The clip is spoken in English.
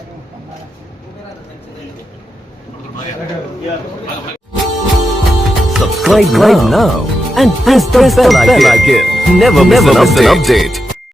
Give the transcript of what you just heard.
Subscribe right now and as the bell icon. Never miss an update.